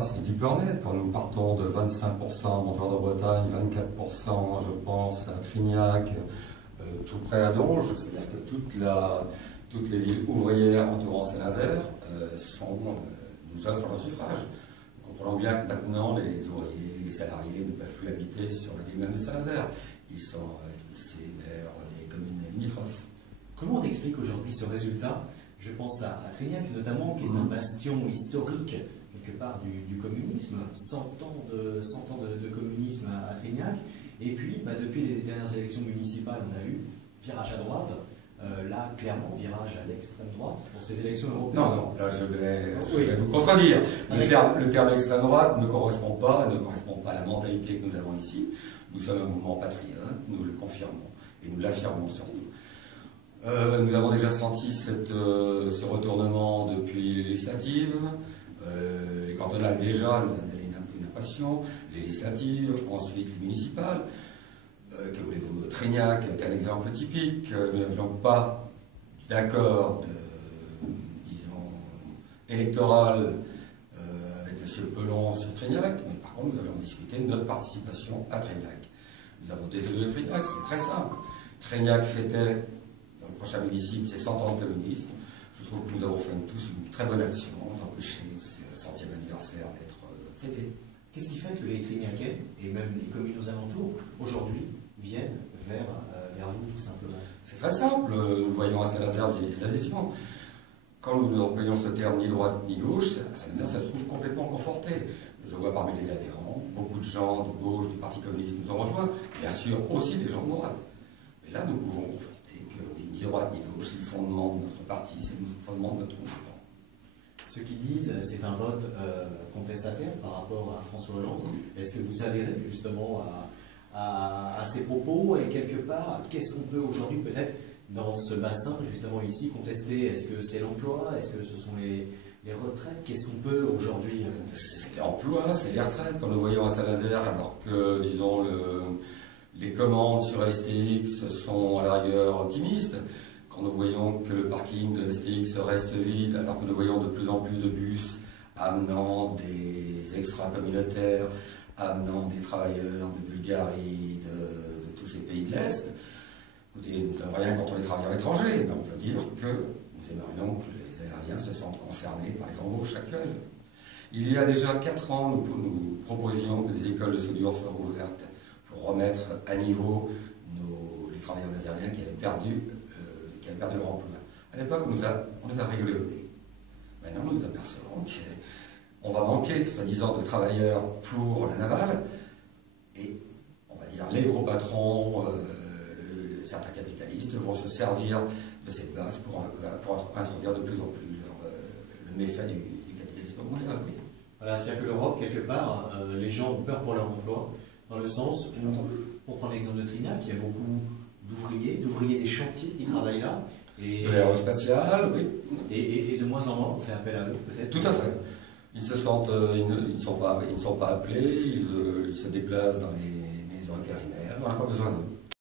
C'est du beurre net. Quand nous partons de 25% Montoire de Bretagne, 24% je pense à Trignac, tout près à Donge, c'est-à-dire que toutes les villes ouvrières entourant Saint-Nazaire nous offrent leur suffrage. Nous comprenons bien que maintenant les ouvriers, les salariés ne peuvent plus habiter sur la ville même de Saint-Nazaire. Ils sont expulsés vers des communes limitrophes. Comment on explique aujourd'hui ce résultat? Je pense à Trignac notamment, qui est un bastion historique quelque part du communisme, 100 ans de communisme à Trignac, et puis depuis les dernières élections municipales, on a vu virage à droite, là clairement virage à l'extrême droite pour ces élections européennes. Non, là je vais vous contredire. Le terme extrême droite ne correspond pas à la mentalité que nous avons ici. Nous sommes un mouvement patriote, nous le confirmons et nous l'affirmons surtout. Nous avons déjà senti ce retournement depuis les législatives. Les cantonales déjà, une impassion, législative, ensuite les municipales. Que voulez-vous, Trignac est un exemple typique. Nous n'avions pas d'accord, disons, électoral avec M. Pelon sur Trignac, mais par contre nous avions discuté de notre participation à Trignac. Nous avons des élus de Trignac, c'est très simple. Trignac fêtait, dans le prochain municipal, ses 100 ans de communisme. Je trouve que nous avons fait tous une très bonne action d'empêcher ce 100e anniversaire d'être fêté. Qu'est-ce qui fait que les Trignacais, et même les communes aux alentours, aujourd'hui, viennent vers vous tout simplement? C'est très simple. Nous voyons à Saint-Nazaire des adhésions. Quand nous employons ce terme ni droite ni gauche, à Saint-Nazaire, ça se trouve complètement conforté. Je vois parmi les adhérents, beaucoup de gens de gauche, du Parti communiste nous ont rejoints, bien sûr aussi des gens de droite. Mais là, nous pouvons conforter que ni droite ni gauche, c'est le fondement de notre parti, c'est le fondement de notre mouvement. Ceux qui disent c'est un vote contestataire par rapport à François Hollande, est-ce que vous adhérez justement à ces propos et quelque part, qu'est-ce qu'on peut aujourd'hui peut-être dans ce bassin justement ici contester? Est-ce que c'est l'emploi? Est-ce que ce sont les retraites? Qu'est-ce qu'on peut aujourd'hui contester? C'est l'emploi, c'est les retraites. Quand nous voyons à Saint-Nazaire, alors que, disons, les commandes sur STX sont à la rigueur optimistes, quand nous voyons que le parking de STX reste vide, alors que nous voyons de plus en plus de bus amenant des extra-communautaires, amenant des travailleurs de Bulgarie, de tous ces pays de l'Est, écoutez, nous n'avons rien contre les travailleurs étrangers, mais on peut dire que nous aimerions que les Aériens se sentent concernés par les embauches actuelles. Il y a déjà 4 ans, nous proposions que des écoles de soudure soient ouvertes pour remettre à niveau les travailleurs des Aériens qui avaient perdu leur emploi. À l'époque, on nous a rigolé au nez. Maintenant, nous nous apercevons qu'on va manquer, soi-disant, de travailleurs pour la navale, et on va dire les gros patrons, certains capitalistes vont se servir de cette base pour introduire de plus en plus le méfait du capitalisme mondial. Oui. Voilà, c'est-à-dire que l'Europe, quelque part, les gens ont peur pour leur emploi, dans le sens où, pour prendre l'exemple de Trignac, il y a beaucoup d'ouvriers des chantiers qui travaillent là. Et, de l'aérospatiale, oui. Et de moins en moins, on fait appel à eux, peut-être. Tout à fait. Ils se sentent, ils ne sont pas appelés, ils se déplacent dans les maisons intérimaires, on n'a pas besoin d'eux.